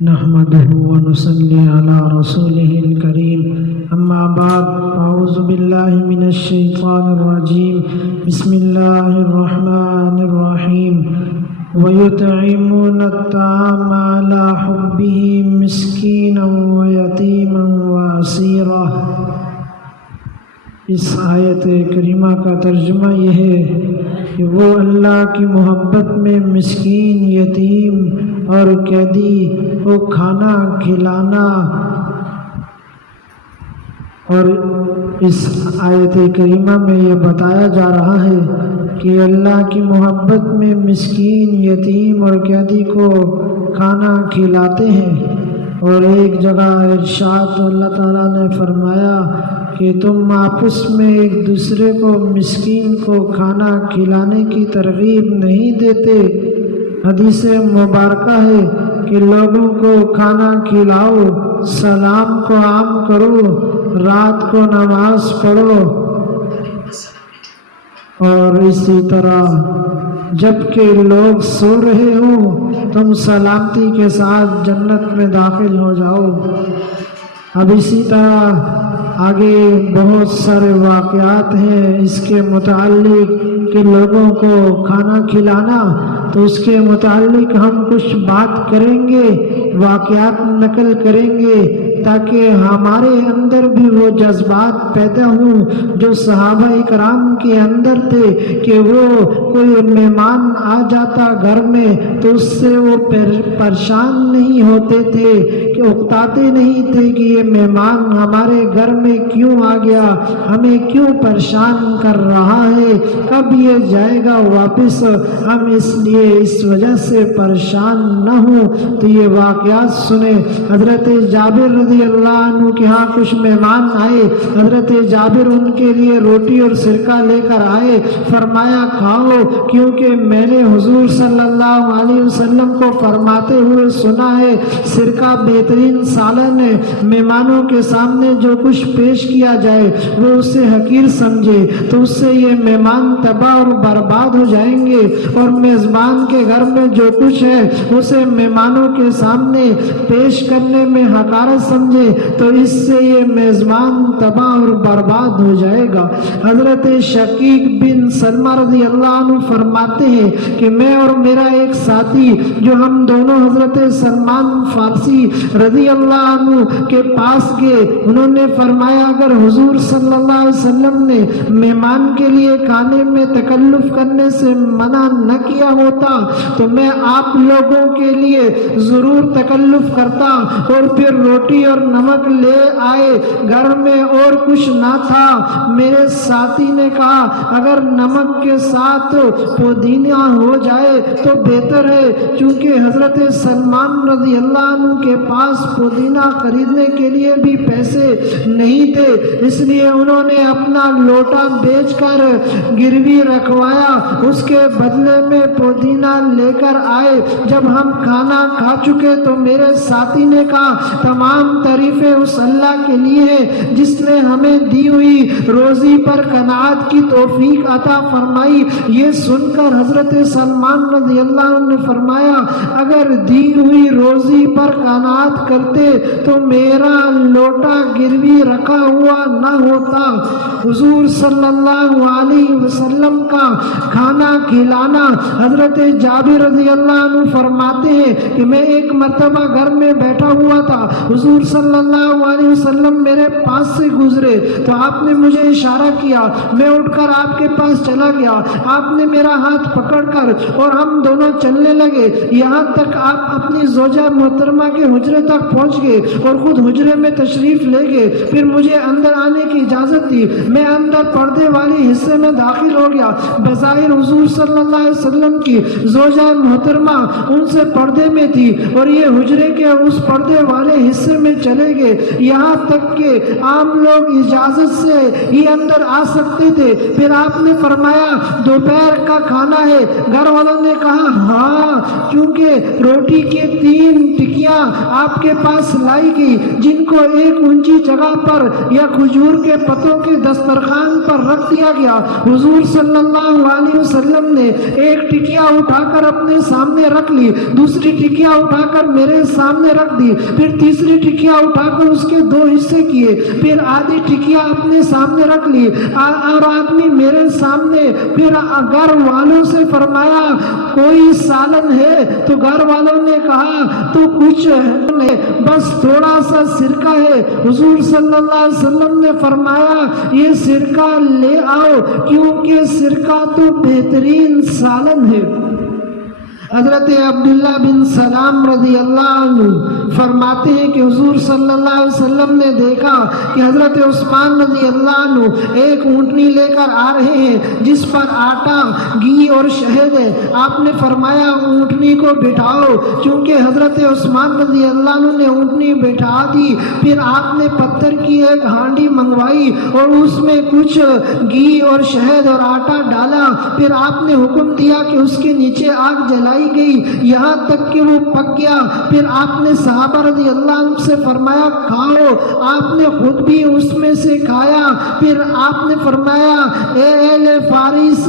نحمده ونصلي على رسوله الكريم أما بعد أعوذ بالله من الشيطان الرجيم بسم الله الرحمن الرحيم ويطعمون الطعام على حبه مسكينا ويتيما وأسيرا۔ اس آیت کریمہ کا ترجمہ یہ ہے کہ وہ اللہ کی محبت میں مسکین، یتیم اور قیدی کو کھانا کھلانا، اور اس آیت کریمہ میں یہ بتایا جا رہا ہے کہ اللہ کی محبت میں مسکین، یتیم اور قیدی کو کھانا کھلاتے ہیں۔ اور ایک جگہ ارشاد اللہ تعالیٰ نے فرمایا کہ تم آپس میں ایک دوسرے کو مسکین کو کھانا کھلانے کی ترغیب نہیں دیتے۔ حدیث مبارکہ ہے کہ لوگوں کو کھانا کھلاؤ، سلام کو عام کرو، رات کو نماز پڑھو، اور اسی طرح جب کہ لوگ سو رہے ہوں تم سلامتی کے ساتھ جنت میں داخل ہو جاؤ۔ اب اسی طرح آگے بہت سارے واقعات ہیں اس کے متعلق کہ لوگوں کو کھانا کھلانا، تو اس کے متعلق ہم کچھ بات کریں گے، واقعات نقل کریں گے تاکہ ہمارے اندر بھی وہ جذبات پیدا ہوں جو صحابہ کرام کے اندر تھے کہ وہ کوئی مہمان آ جاتا گھر میں تو اس سے وہ پریشان نہیں ہوتے تھے، کہ اکتاتے نہیں تھے کہ یہ مہمان ہمارے گھر میں کیوں آ گیا، ہمیں کیوں پریشان کر رہا ہے، کب یہ جائے گا واپس، ہم اس لیے اس وجہ سے پریشان نہ ہوں۔ تو یہ واقعات سنیں۔ حضرت جابر رضی اللہ عنہ کے ہاں کچھ مہمان آئے، حضرت جابر ان کے لیے روٹی اور سرکہ لے کر آئے، فرمایا کھاؤ، کیونکہ میں نے حضور صلی اللہ علیہ وسلم کو فرماتے ہوئے سنا ہے سرکہ بہترین سالن ہے، مہمانوں کے سامنے جو کچھ پیش کیا جائے وہ اسے حقیر سمجھے تو اس سے یہ مہمان تباہ اور برباد ہو جائیں گے، اور میزبان کے گھر میں جو کچھ ہے اسے مہمانوں کے سامنے پیش کرنے میں حقارت سمجھے تو اس سے یہ میزبان تباہ اور برباد ہو جائے گا۔ حضرت شقیق بن سلمہ رضی اللہ عنہ فرماتے ہیں کہ میں اور میرا ایک ساتھی جو ہم دونوں حضرت سلمان فارسی رضی اللہ عنہ کے پاس گئے، انہوں نے فرمایا اگر حضور صلی اللہ علیہ وسلم نے مہمان کے لیے کھانے میں تکلف کرنے سے منع نہ کیا ہوتا تو میں آپ لوگوں کے لیے ضرور تکلف کرتا، اور پھر روٹی اور نمک لے آئے، گھر میں اور کچھ نہ تھا۔ میرے ساتھی نے کہا اگر نمک کے ساتھ پودینہ ہو جائے تو بہتر ہے، چونکہ حضرت سلمان رضی اللہ عنہ کے پاس پودینہ خریدنے کے لیے بھی پیسے نہیں تھے، اس لیے انہوں نے اپنا لوٹا بیچ کر گروی رکھوایا، اس کے بدلے میں پودینہ لے کر آئے۔ جب ہم کھانا کھا چکے تو میرے ساتھی نے کہا تمام تعریفیں اس اللہ کے لیے ہیں جس نے ہمیں دی ہوئی روزی پر قناعت کی توفیق عطا فرمائی۔ یہ سن کر حضرت سلمان رضی اللہ عنہ نے فرمایا اگر دی ہوئی روزی پر قناعت کرتے تو میرا لوٹا گروی رکھا ہوا نہ ہوتا۔ حضور صلی اللہ علیہ وسلم کا کھانا کھلانا۔ حضرت جابر رضی اللہ عنہ فرماتے ہیں کہ میں ایک مرتبہ گھر میں بیٹھا ہوا تھا، حضور صلی اللہ علیہ وسلم میرے پاس سے گزرے تو آپ نے مجھے اشارہ کیا، میں اٹھ کر آپ کے پاس چلا گیا، آپ نے میرا ہاتھ پکڑ کر اور ہم دونوں چلنے لگے، یہاں تک آپ اپنی زوجہ محترمہ کے حجرے تک پہنچ گئے اور خود حجرے میں تشریف لے گئے، پھر مجھے اندر آنے کی اجازت دی، میں اندر پردے والی حصے میں داخل ہو گیا۔ بظاہر حضور صلی اللہ علیہ وسلم کی زوجہ محترمہ ان سے پردے میں تھی، اور یہ حجرے کے اس پردے والے حصے میں چلے گئے، یہاں تک کہ عام لوگ اجازت سے ہی اندر آ سکتے تھے۔ پھر آپ نے فرمایا دوپہر کا کھانا ہے؟ گھر والوں نے کہا ہاں، کیونکہ روٹی کے 3 ٹکیاں آپ کے پاس لائی گئی، جن کو ایک اونچی جگہ پر یا کھجور کے پتوں کے دسترخوان پر رکھ دیا گیا۔ حضور صلی اللہ علیہ وسلم نے ایک ٹکیا اٹھا کر اپنے سامنے رکھ لی، دوسری ٹکیا اٹھا کر میرے سامنے رکھ دی، پھر تیسری ٹکیا اٹھا کر اس کے 2 حصے کیے، پھر آدھی ٹکیا اپنے سامنے رکھ لی اور آدمی میرے سامنے۔ پھر گھر والوں سے فرمایا کوئی سالن ہے؟ تو گھر والوں نے کہا تو کچھ نہیں، بس تھوڑا سا سرکہ ہے۔ حضور صلی اللہ علیہ وسلم نے فرمایا یہ سرکہ لے آؤ، کیونکہ سرکہ تو بہترین سالن ہے۔ حضرت عبداللہ بن سلام رضی اللہ عنہ فرماتے ہیں کہ حضور صلی اللہ علیہ وسلم نے دیکھا کہ حضرت عثمان رضی اللہ عنہ ایک اونٹنی لے کر آ رہے ہیں جس پر آٹا، گھی اور شہد ہے۔ آپ نے فرمایا اونٹنی کو بٹھاؤ، چونکہ حضرت عثمان رضی اللہ عنہ نے اونٹنی بٹھا دی۔ پھر آپ نے پتھر کی ایک ہانڈی منگوائی اور اس میں کچھ گھی اور شہد اور آٹا ڈالا۔ پھر آپ نے حکم دیا کہ اس کے نیچے آگ جلائی گئی یہاں تک کہ وہ پک گیا۔ پھر آپ نے صحابہ رضی اللہ عنہ سے فرمایا کھاؤ، آپ نے خود بھی اس میں سے کھایا۔ پھر آپ نے فرمایا اے اہل فارس،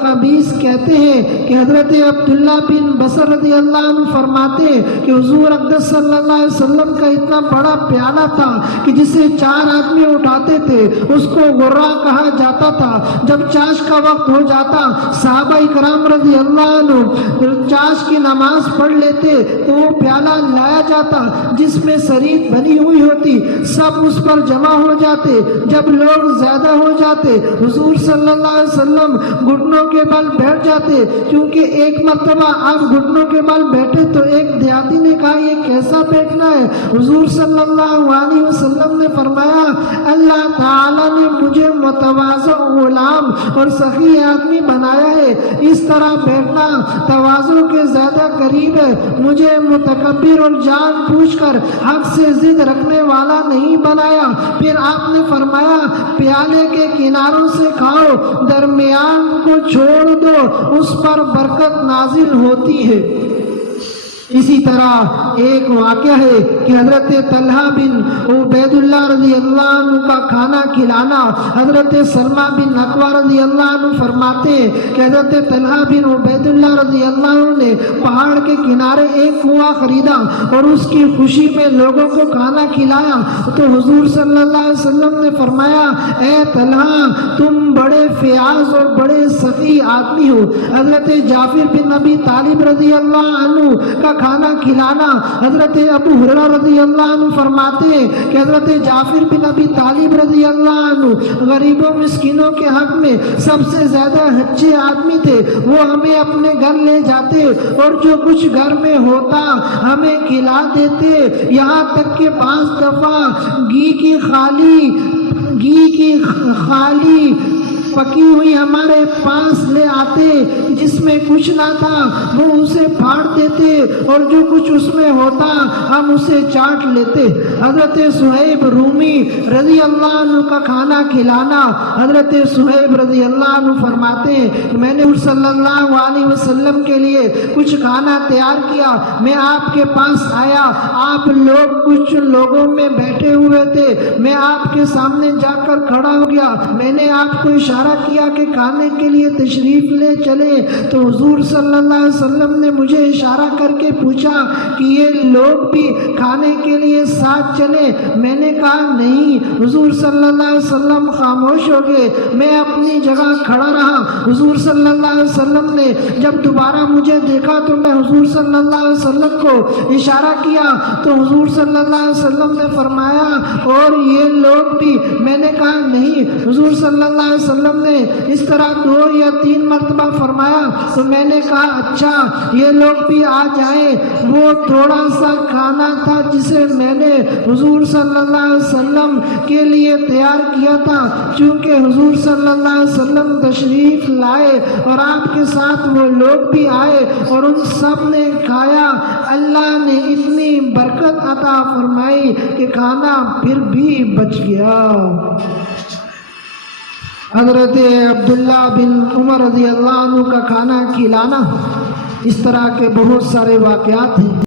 قبیس کہتے ہیں کہ حضرت عبداللہ بن بصر رضی اللہ عنہ فرماتے ہیں کہ حضور اقدس صلی اللہ علیہ وسلم کا اتنا بڑا پیالہ تھا کہ جسے 4 آدمی اٹھاتے تھے اس کو غرہ کہا جاتا تھا۔ جب چاش کا وقت ہو جاتا صحابہ کرام رضی اللہ عنہ چاش کی نماز پڑھ لیتے تو وہ پیالہ لایا جاتا جس میں سرید بنی ہوئی ہوتی، سب اس پر جمع ہو جاتے۔ جب لوگ زیادہ ہو جاتے حضور صلی اللہ علیہ وسلم گھٹنوں کے بل بیٹھ جاتے، کیونکہ ایک مرتبہ آپ گھٹنوں کے بل بیٹھے تو ایک دیہاتی نے کہا یہ کیسا بیٹھنا ہے؟ حضور صلی اللہ علیہ وسلم نے فرمایا اللہ تعالیٰ نے مجھے متواضع غلام اور سخی آدمی بنایا ہے، اس طرح بیٹھنا تواضع کے زیادہ قریب ہے۔ مجھے متکبر اور جان پوچھ کر حق سے ضد رکھنے والا نہیں بنایا۔ پھر آپ نے فرمایا پیالے کے کناروں سے کھاؤ، درمیان کو چھوڑ دو، اس پر برکت نازل ہوتی ہے۔ اسی طرح ایک واقعہ ہے کہ حضرت طلحہ بن عبید اللہ رضی اللہ عنہ کا کھانا کھلانا۔ حضرت سلمہ بن اکوع رضی اللہ عنہ فرماتے ہیں کہ حضرت طلحہ بن عبید اللہ رضی اللہ عنہ نے پہاڑ کے کنارے ایک کنواں خریدا اور اس کی خوشی میں لوگوں کو کھانا کھلایا تو حضور صلی اللہ علیہ وسلم نے فرمایا اے طلحہ تم بڑے فیاض اور بڑے سخی آدمی ہو۔ حضرت جعفر بن ابی طالب رضی اللہ عنہ کا کھانا کھلانا۔ حضرت ابو ہریرہ رضی اللہ عنہ فرماتے ہیں کہ حضرت جعفر بن ابی طالب رضی اللہ عنہ غریبوں مسکینوں کے حق میں سب سے زیادہ اچھے آدمی تھے۔ وہ ہمیں اپنے گھر لے جاتے اور جو کچھ گھر میں ہوتا ہمیں کھلا دیتے، یہاں تک کہ 5 دفعہ گھی کی خالی پکی ہوئی ہمارے پاس لے آتے جس میں کچھ نہ تھا وہ اسے پھاڑ دیتے اور جو کچھ اس میں ہوتا ہم اسے چاٹ لیتے۔ حضرت صہیب رومی رضی اللہ عنہ کا کھانا کھلانا۔ حضرت صہیب رضی اللہ عنہ فرماتے ہیں کہ میں نے صلی اللہ علیہ وسلم کے لیے کچھ کھانا تیار کیا، میں آپ کے پاس آیا، آپ لوگ کچھ لوگوں میں بیٹھے ہوئے تھے، میں آپ کے سامنے جا کر کھڑا ہو گیا، میں نے آپ کو اشارہ کیا کہ کھانے کے لیے تشریف لے چلے تو حضور صلی اللہ علیہ وسلم نے مجھے اشارہ کر کے پوچھا کہ یہ لوگ بھی کھانے کے لیے ساتھ چلے؟ میں نے کہا نہیں۔ حضور صلی اللہ علیہ وسلم خاموش ہو گئے، میں اپنی جگہ کھڑا رہا۔ حضور صلی اللہ علیہ وسلم نے جب دوبارہ مجھے دیکھا تو میں حضور صلی اللہ علیہ وسلم کو اشارہ کیا تو حضور صلی اللہ علیہ وسلم نے فرمایا اور یہ لوگ بھی؟ میں نے کہا نہیں۔ حضور صلی اللہ علیہ وسلم نے اس طرح 2 یا 3 مرتبہ فرمایا آیا تو میں نے کہا اچھا یہ لوگ بھی آ جائیں۔ وہ تھوڑا سا کھانا تھا جسے میں نے حضور صلی اللہ علیہ وسلم کے لیے تیار کیا تھا، چونکہ حضور صلی اللہ علیہ وسلم تشریف لائے اور آپ کے ساتھ وہ لوگ بھی آئے اور ان سب نے کھایا۔ اللہ نے اتنی برکت عطا فرمائی کہ کھانا پھر بھی بچ گیا۔ حضرت عبداللہ بن عمر رضی اللہ عنہ کا کھانا کھلانا، اس طرح کے بہت سارے واقعات ہیں۔